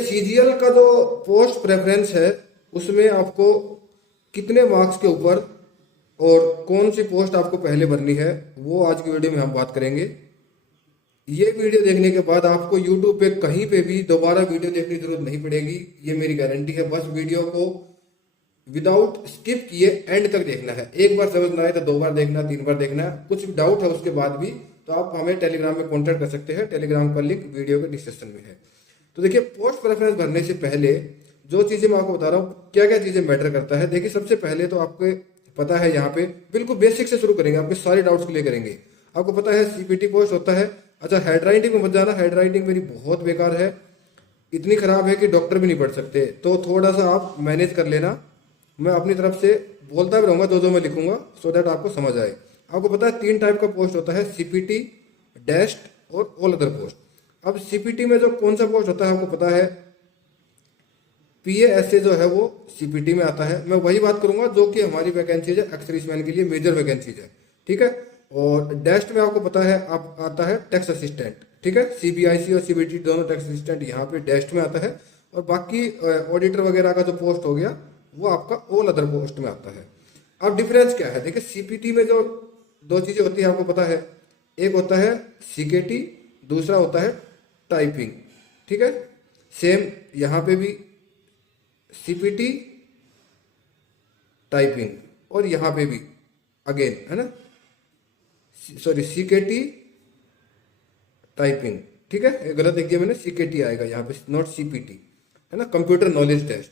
CGL का जो post preference है उसमें आपको कितने मार्क्स के ऊपर और कौन सी पोस्ट आपको पहले भरनी है वो आज की वीडियो में हम बात करेंगे। ये वीडियो देखने के बाद आपको यूट्यूब पे कहीं पे भी दोबारा वीडियो देखने की जरूरत नहीं पड़ेगी, ये मेरी गारंटी है। बस वीडियो को विदाउट स्किप किए एंड तक देखना है। एक बार समझ ना आए तो दो बार देखना, तीन बार देखना। कुछ डाउट है उसके बाद भी तो आप हमें टेलीग्राम में कॉन्टैक्ट कर सकते हैं। टेलीग्राम का लिंक वीडियो के डिस्क्रिप्शन में है। तो देखिए, पोस्ट प्रेफरेंस भरने से पहले जो चीजें मैं आपको बता रहा हूँ, क्या क्या चीजें मैटर करता है। देखिए, सबसे पहले तो आपको पता है, यहाँ पे बिल्कुल बेसिक से शुरू करेंगे, आपके सारे डाउट्स क्लियर करेंगे। आपको पता है सीपीटी पोस्ट होता है। अच्छा, हैंड राइटिंग में मत जाना, हैंड राइटिंग मेरी बहुत बेकार है, इतनी खराब है कि डॉक्टर भी नहीं पढ़ सकते। तो थोड़ा सा आप मैनेज कर लेना, मैं अपनी तरफ से बोलता भी रहूंगा, जो मैं लिखूंगा, सो दैट आपको समझ आए। आपको पता है 3 टाइप का पोस्ट होता है, सीपीटी, डैश्ड और ऑल अदर पोस्ट। अब सीपीटी में जो कौन सा पोस्ट होता है आपको पता है, पीएएसए जो है वो सीपीटी में आता है। मैं वही बात करूंगा जो कि हमारी वैकेंसीज है, एक्स-सर्विसमैन के लिए मेजर वैकेंसीज है, ठीक है। और डैश्ड में आपको पता है आप आता है टैक्स असिस्टेंट, ठीक है। सीबीआईसी और सीबीटी दोनों टैक्स असिस्टेंट यहाँ पे डैश्ड में आता है। और बाकी ऑडिटर वगैरह का जो पोस्ट हो गया वो आपका ऑल अदर पोस्ट में आता है। अब डिफरेंस क्या है, देखिए सीपीटी में जो 2 चीजें होती है आपको पता है, एक होता है सीकेटी, दूसरा होता है टाइपिंग, ठीक है। सेम यहाँ पे भी सीपीटी, टाइपिंग, और यहाँ पे भी अगेन, है ना, सॉरी सीकेटी, टाइपिंग, ठीक है। ये गलत लिख दिया मैंने, सीकेटी आएगा यहाँ पे, नॉट सीपीटी, है ना, कंप्यूटर नॉलेज टेस्ट।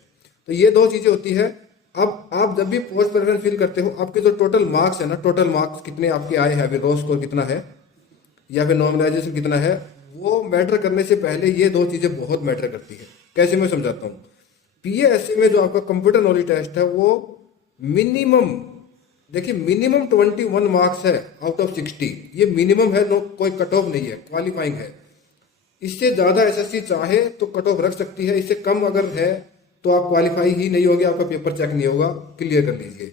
तो ये 2 चीजें होती है। अब आप जब भी पोस्ट प्रेफरेंस फिल करते हो, आपके जो टोटल मार्क्स है ना, टोटल मार्क्स कितने आपके आए हैं, अभी रो स्कोर कितना है या फिर नॉर्मलाइजेशन कितना है, वो मैटर करने से पहले ये 2 चीजें बहुत मैटर करती है। कैसे, मैं समझाता हूँ। पीएएसए में जो आपका कंप्यूटर नॉलेज टेस्ट है वो मिनिमम, देखिए मिनिमम 21 मार्क्स है आउट ऑफ 60। ये मिनिमम है, नो कोई कट ऑफ नहीं है, क्वालिफाइंग है। इससे ज्यादा एसएससी चाहे तो कट ऑफ रख सकती है, इससे कम अगर है तो आप क्वालिफाई ही नहीं होगे, आपका पेपर चेक नहीं होगा, क्लियर कर लीजिए।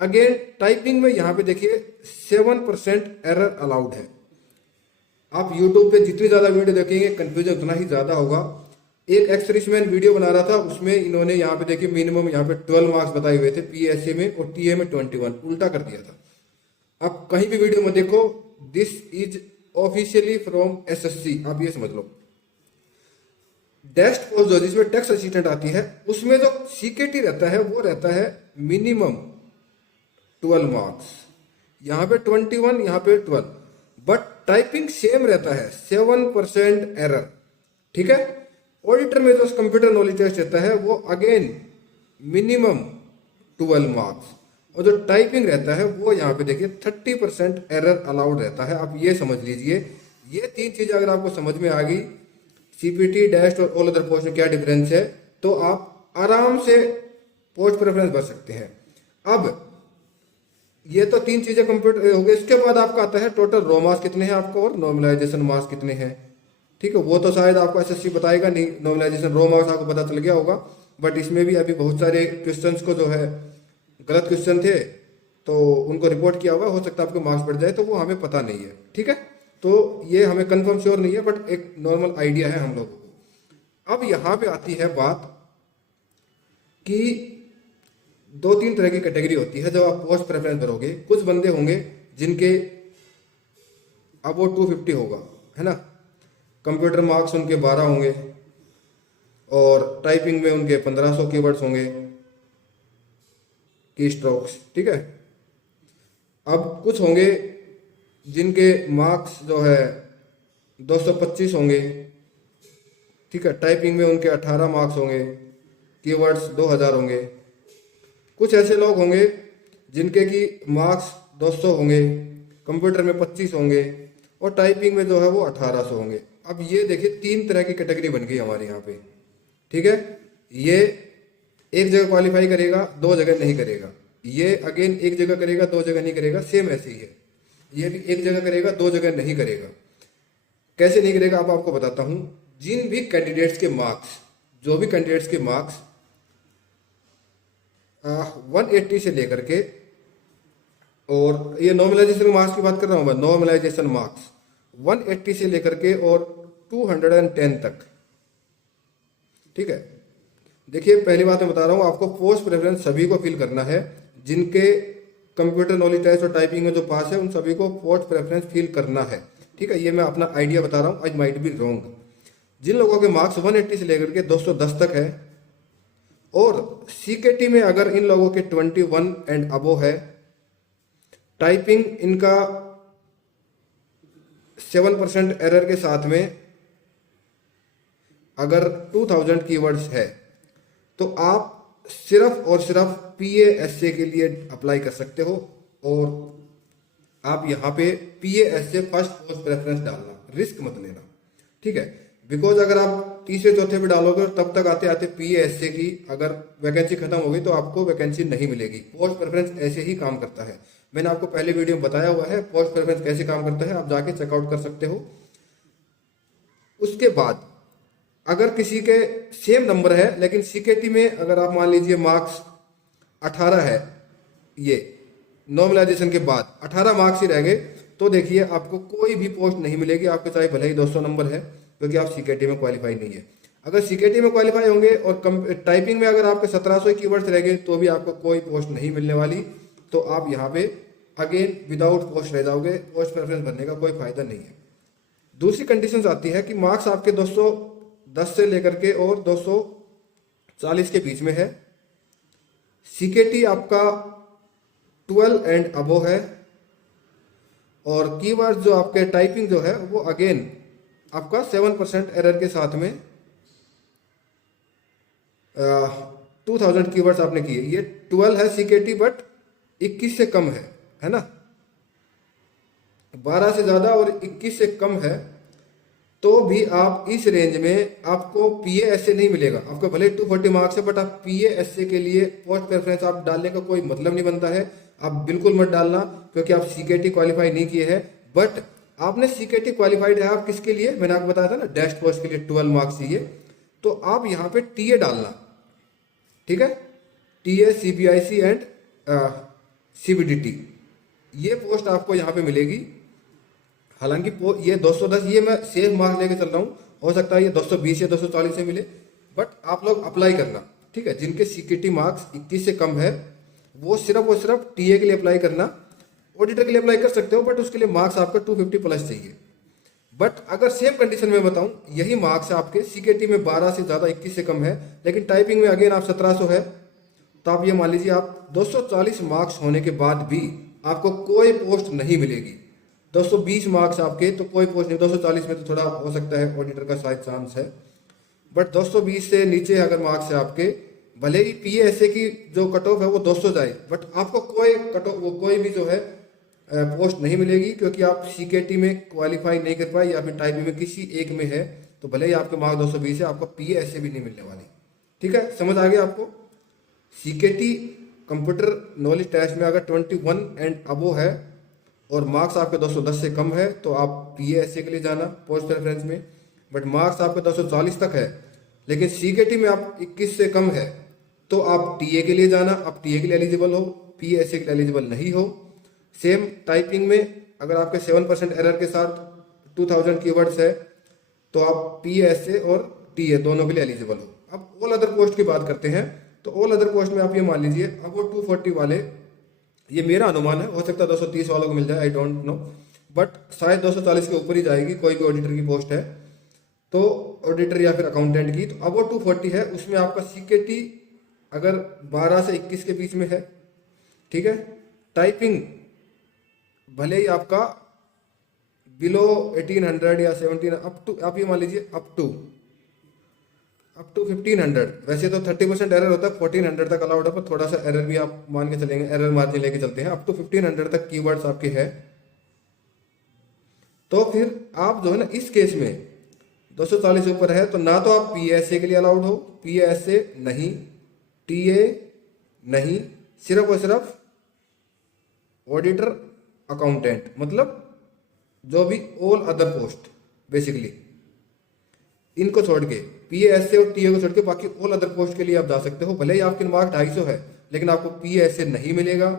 अगेन टाइपिंग में यहाँ पे देखिए 7% एरर अलाउड है। आप यूट्यूब पे जितनी ज्यादा वीडियो देखेंगे कंफ्यूजन उतना ही ज्यादा होगा। एक एक्स-सर्विसमैन वीडियो बना रहा था, उसमें इन्होंने यहाँ पे देखिए मिनिमम यहाँ पे 12 मार्क्स बताए हुए थे पीएसए में, और टीए में 21, उल्टा कर दिया था। आप कहीं भी वीडियो में देखो, this is officially from SSC, आप ये समझ लो। डैश्ड पोस्ट जो जिसमें टैक्स असिस्टेंट आती है, उसमें जो सीकेटी रहता है वो रहता है मिनिमम 12 मार्क्स, यहाँ पे 21, यहाँ पे 12, बट टाइपिंग सेम रहता है, 7% एरर, ठीक है। ऑडिटर में जो कंप्यूटर नॉलेज टेस्ट रहता है वो अगेन मिनिमम 12 मार्क्स, और जो टाइपिंग रहता है वो यहाँ पे देखिए 30% एरर अलाउड रहता है। आप ये समझ लीजिए, ये 3 चीजें अगर आपको समझ में आ गई, सीपीटी, डैश्ड और ऑल अदर पोस्ट में क्या डिफरेंस है, तो आप आराम से पोस्ट प्रेफरेंस भर सकते हैं। अब ये तो 3 चीजें कंप्यूटर हो गई। इसके बाद आपका आता है टोटल रो मार्क्स कितने हैं आपको और नॉर्मलाइजेशन मार्क्स कितने हैं, ठीक है। वो तो शायद आपको एसएससी बताएगा नहीं, नॉर्मलाइजेशन रो मार्क्स आपको पता चल गया होगा, बट इसमें भी अभी बहुत सारे क्वेश्चंस को जो है गलत क्वेश्चन थे तो उनको रिपोर्ट किया हुआ, हो सकता है आपके मार्क्स बढ़ जाए, तो वो हमें पता नहीं है, ठीक है। तो ये हमें कंफर्म श्योर नहीं है, बट एक नॉर्मल आइडिया है हम लोगों को। अब यहाँ पे आती है बात कि 2-3 तरह की कैटेगरी होती है जब आप पोस्ट प्रेफरेंस भरोगे। कुछ बंदे होंगे जिनके अब वो 250 होगा, है ना, कंप्यूटर मार्क्स उनके 12 होंगे, और टाइपिंग में उनके 1500 कीवर्ड्स होंगे, की स्ट्रोक्स, ठीक है। अब कुछ होंगे जिनके मार्क्स जो है 225 होंगे, ठीक है, टाइपिंग में उनके 18 मार्क्स होंगे, कीवर्ड्स 2000 होंगे। कुछ ऐसे लोग होंगे जिनके की मार्क्स 200 होंगे, कंप्यूटर में 25 होंगे, और टाइपिंग में जो है वो 1800 होंगे। अब ये देखिए 3 तरह की कैटेगरी बन गई हमारे यहाँ पे, ठीक है। ये एक जगह क्वालिफाई करेगा, 2 जगह नहीं करेगा। ये अगेन एक जगह करेगा, 2 जगह नहीं करेगा, सेम ऐसे ही है। ये भी एक जगह करेगा, 2 जगह नहीं करेगा। कैसे नहीं करेगा अब आपको बताता हूं। जिन भी कैंडिडेट्स के मार्क्स, जो भी कैंडिडेट्स के मार्क्स 180 से लेकर के, और ये नॉर्मलाइजेशन मार्क्स की बात कर रहा हूं मैं, नॉर्मलाइजेशन मार्क्स 180 से लेकर के और 210 तक, ठीक है। देखिए पहली बात मैं बता रहा हूँ आपको, पोस्ट प्रेफरेंस सभी को फिल करना है। जिनके कंप्यूटर नॉलेज टेस्ट और टाइपिंग में जो पास है उन सभी को पोस्ट प्रेफरेंस फिल करना है, ठीक है। ये मैं अपना आइडिया बता रहा हूँ, आई माइट बी रॉन्ग। जिन लोगों के मार्क्स 180 से लेकर के 210 तक है और सीकेटी में अगर इन लोगों के 21 एंड अबो है, टाइपिंग इनका 7% एरर के साथ में अगर 2000 कीवर्ड्स है तो आप सिर्फ और सिर्फ PASA के लिए अप्लाई कर सकते हो। और आप यहाँ पे PASA फर्स्ट पोस्ट प्रेफरेंस डालना, रिस्क मत लेना, ठीक है। बिकॉज अगर आप तीसरे चौथे पे डालोगे तब तक आते आते PASA की अगर वैकेंसी खत्म होगी तो आपको वैकेंसी नहीं मिलेगी। पोस्ट प्रेफरेंस ऐसे ही काम करता है, मैंने आपको पहले वीडियो में बताया हुआ है पोस्ट प्रेफरेंस कैसे काम करता है, आप जाके चेकआउट कर सकते हो। उसके बाद अगर किसी के सेम नंबर है लेकिन सीकेटी में अगर आप मान लीजिए मार्क्स 18 है, ये नॉर्मलाइजेशन के बाद 18 मार्क्स ही रह गए, तो देखिए आपको कोई भी पोस्ट नहीं मिलेगी, आपके चाहे भले ही 200 नंबर है, क्योंकि आप सीकेटी में क्वालिफाई नहीं है। अगर सीकेटी में क्वालिफाई होंगे और टाइपिंग में अगर आपके 1700 कीवर्ड्स रह गए तो भी आपको कोई पोस्ट नहीं मिलने वाली। तो आप यहाँ पे अगेन विदाउट पोस्ट रह जाओगे, पोस्ट प्रेफरेंस भरने का कोई फायदा नहीं है। दूसरी कंडीशन आती है कि मार्क्स आपके 210 से लेकर के और 240 के बीच में है, सीकेटी आपका 12 एंड अबो है, और कीवर्ड जो आपके टाइपिंग जो है वो अगेन आपका 7% एरर के साथ में 2000 कीवर्ड्स आपने किए। ये 12 है सीकेटी बट 21 से कम है ना। 12 से ज्यादा और 21 से कम है तो भी आप इस रेंज में आपको PASA नहीं मिलेगा। आपको भले 240 मार्क्स है बट आप PASA के लिए पोस्ट प्रेफरेंस आप डालने का कोई मतलब नहीं बनता है। आप बिल्कुल मत डालना, क्योंकि आप सीकेटी क्वालिफाई नहीं किए हैं। बट आपने सीकेटी क्वालिफाइड है, आप किसके लिए, मैंने आपको बताया था ना, डैश पोस्ट के लिए 12 मार्क्स चाहिए, तो आप यहाँ पे TA डालना, ठीक है। TA, CBIC एंड CBDT, ये पोस्ट आपको यहाँ पे मिलेगी। हालांकि ये 210 ये मैं सेफ मार्क्स लेके चल रहा हूँ, हो सकता है ये 220 या 240 से मिले, बट आप लोग अप्लाई करना, ठीक है। जिनके सीकेटी मार्क्स 21 से कम है वो सिर्फ और सिर्फ TA के लिए अप्लाई करना। ऑडिटर के लिए अप्लाई कर सकते हो बट उसके लिए मार्क्स आपका 250 प्लस चाहिए। बट अगर सेम कंडीशन में बताऊं, यही मार्क्स आपके सीकेटी में 12 से ज्यादा 21 से कम है, लेकिन टाइपिंग में अगेन आप 1700 है, तो आप ये मान लीजिए आप 240 मार्क्स होने के बाद भी आपको कोई पोस्ट नहीं मिलेगी। 220 मार्क्स आपके तो कोई पोस्ट नहीं, 240 में तो थोड़ा हो सकता है ऑडिटर का शायद चांस है, बट 220 से नीचे अगर मार्क्स है आपके, भले ही PASA की जो कट ऑफ है वो 200 जाए, बट आपको कोई कट ऑफ वो कोई भी जो है पोस्ट नहीं मिलेगी, क्योंकि आप सीकेटी में क्वालिफाई नहीं कर पाए या फिर टाइपिंग में किसी एक में है, तो भले ही आपके मार्क्स 220 है, आपको PASA भी नहीं मिलने वाली, ठीक है। समझ आ गया आपको। सीकेटी कंप्यूटर नॉलेज टेस्ट में अगर 21 एंड अबो है और मार्क्स आपके 210 से कम है तो आप PASA के लिए जाना पोस्ट प्रेफरेंस में। बट मार्क्स आपके 240 तक है लेकिन सीकेटी में आप 21 से कम है तो आप TA के लिए जाना, आप TA के लिए एलिजिबल हो, PASA के लिए एलिजिबल नहीं हो। सेम टाइपिंग में अगर आपके 7% एरर के साथ 2000 कीवर्ड्स है तो आप PASA और TA दोनों के लिए एलिजिबल हो। अब ऑल अदर पोस्ट की बात करते हैं, तो ऑल अदर पोस्ट में आप ये मान लीजिए अब वो 240 वाले, ये मेरा अनुमान है, हो सकता है 230 वालों को मिल जाए, आई डोंट नो, बट शायद 240 के ऊपर ही जाएगी कोई भी ऑडिटर की पोस्ट है तो, ऑडिटर या फिर अकाउंटेंट की। तो अब वो 240 है, उसमें आपका सीकेटी अगर 12 से 21 के बीच में है, ठीक है। टाइपिंग भले ही आपका बिलो 1800 या 17 अप टू, आप ये मान लीजिए अप टू 1500, वैसे तो 30% एरर होता है, 1400 तक अलाउड है, पर थोड़ा सा एरर भी आप मान के चलेंगे, एरर मार्जिन लेके चलते हैं, अप टू 1500 तक कीवर्ड्स आपके है। तो फिर आप जो है ना इस केस में 240 से ऊपर है तो ना तो आप PASA के लिए अलाउड हो, PASA नहीं, TA नहीं, सिर्फ और सिर्फ ऑडिटर अकाउंटेंट, मतलब जो भी ऑल अदर पोस्ट बेसिकली इनको छोड़ के, PASA और TA को छोड़ के बाकी ऑल अदर पोस्ट के लिए आप जा सकते हो। भले ही आपके मार्क्स 250 है लेकिन आपको PASA नहीं मिलेगा,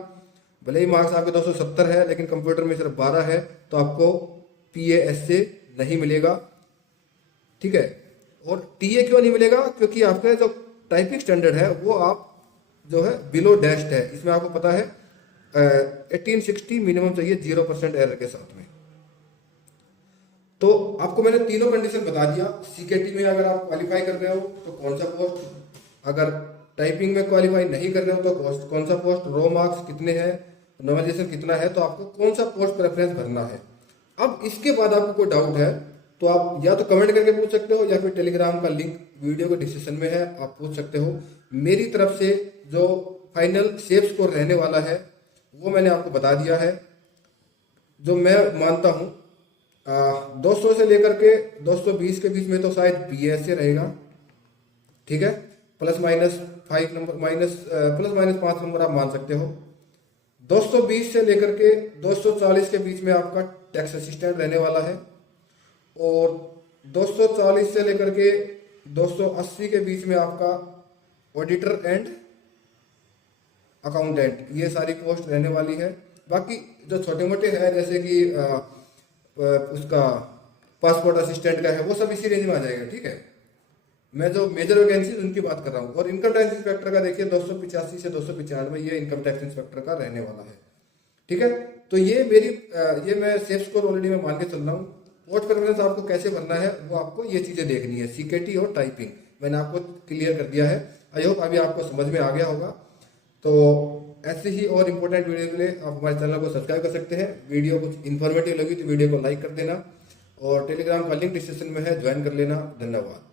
भले ही मार्क्स आपके 270 है लेकिन कंप्यूटर में सिर्फ 12 है तो आपको PASA नहीं मिलेगा, ठीक है। और टीए क्यों नहीं मिलेगा? क्योंकि आपका जो टाइपिंग स्टैंडर्ड है वो आप जो है बिलो डैश्ड है। इसमें आपको पता है 1860 मिनिमम चाहिए 0% एरर के साथ में। तो आपको मैंने तीनों कंडीशन बता दिया। सीकेटी में अगर आप क्वालिफाई कर रहे हो तो कौन सा पोस्ट, अगर टाइपिंग में क्वालिफाई नहीं कर रहे हो तो कौन सा पोस्ट, रो मार्क्स कितने हैं, नॉर्मलाइजेशन कितना है, तो आपको कौन सा पोस्ट प्रेफरेंस भरना है। अब इसके बाद आपको कोई डाउट है तो आप या तो कमेंट करके पूछ सकते हो, या फिर टेलीग्राम का लिंक वीडियो के डिस्क्रिप्शन में है, आप पूछ सकते हो। मेरी तरफ से जो फाइनल सेफ स्कोर रहने वाला है वो मैंने आपको बता दिया है। जो मैं मानता हूँ 200 से लेकर के 220 के बीच में तो शायद बीएसए रहेगा, ठीक है। Plus minus 5 number, plus minus 5 number आप मान सकते हो। 220 से लेकर के 240 के बीच में आपका टैक्स असिस्टेंट रहने वाला है, और 240 से लेकर के 280 के बीच में आपका ऑडिटर एंड अकाउंटेंट, ये सारी पोस्ट रहने वाली है। बाकी जो छोटे मोटे है जैसे कि उसका पासपोर्ट असिस्टेंट का है, वो सब इसी रेंज में आ जाएगा, ठीक है। मैं जो मेजर वैकेंसी उनकी बात कर रहा हूँ। और इनकम टैक्स इंस्पेक्टर का देखिए 285 से 295 ये इनकम टैक्स इंस्पेक्टर का रहने वाला है, ठीक है। तो ये मैं सेफ स्कोर ऑलरेडी मैं मान के चल रहा हूँ। पोस्ट प्रेफरेंस आपको कैसे भरना है वो आपको ये चीज़ें देखनी है, सीकेटी और टाइपिंग मैंने आपको क्लियर कर दिया है। आई होप अभी आपको समझ में आ गया होगा। तो ऐसे ही और इम्पोर्टेंट वीडियो के लिए आप हमारे चैनल को सब्सक्राइब कर सकते हैं। वीडियो कुछ इन्फॉर्मेटिव लगी तो वीडियो को लाइक कर देना, और टेलीग्राम का लिंक डिस्क्रिप्शन में है, ज्वाइन कर लेना। धन्यवाद।